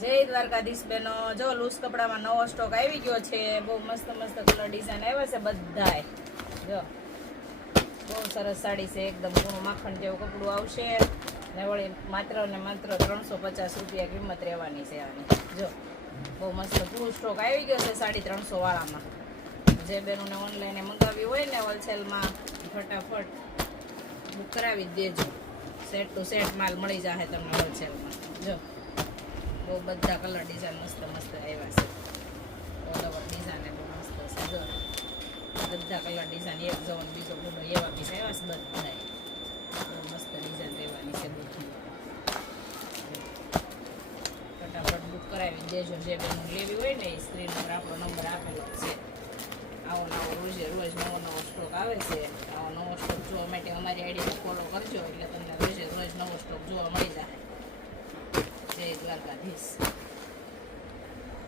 જય દ્વારકાધીશ બેનો, જો લૂઝ કપડામાં નવો સ્ટોક આવી ગયો છે. બહુ મસ્ત મસ્ત કલર ડિઝાઇન આવ્યા છે બધાય. જો બહુ સરસ સાડી છે, એકદમ ઘણું માખણ જેવું કપડું આવશે ને વળી માત્ર ને માત્ર 350 રૂપિયા કિંમત રહેવાની છે આની. જો બહુ મસ્ત ફૂલ સ્ટોક આવી ગયો છે 350 વાળામાં. જે બેનોને ઓનલાઈન મંગાવી હોય ને હોલસેલમાં ફટાફટ બુક કરાવી દેજો. સેટ ટુ સેટ માલ મળી જશે તમને હોલસેલમાં. જો બહુ બધા કલર ડિઝાઇન મસ્ત મસ્ત આવ્યા છે. ઓલ ઓવર ડિઝાઇન બહુ મસ્ત છે. જો બધા કલર ડિઝાઇન એક જવો બીજો બધો એવા પીસ આવ્યા છે બધા. બહુ મસ્ત ડિઝાઇન રહેવાની છે બધી. ફટાફટ બુક કરાવી દેજો. જે બેનું લેવી હોય ને એ સ્ક્રીન પર આપણો નંબર આપેલો છે. આવો નવો રોજે રોજ નવો નવો સ્ટોક આવે છે. આવો નવો સ્ટોક જોવા માટે અમારી આઈડીને ફોલો કરજો એટલે તમને રોજે રોજ નવો સ્ટોક જોવા મળી જાય. જય દ્વારકાધીશ.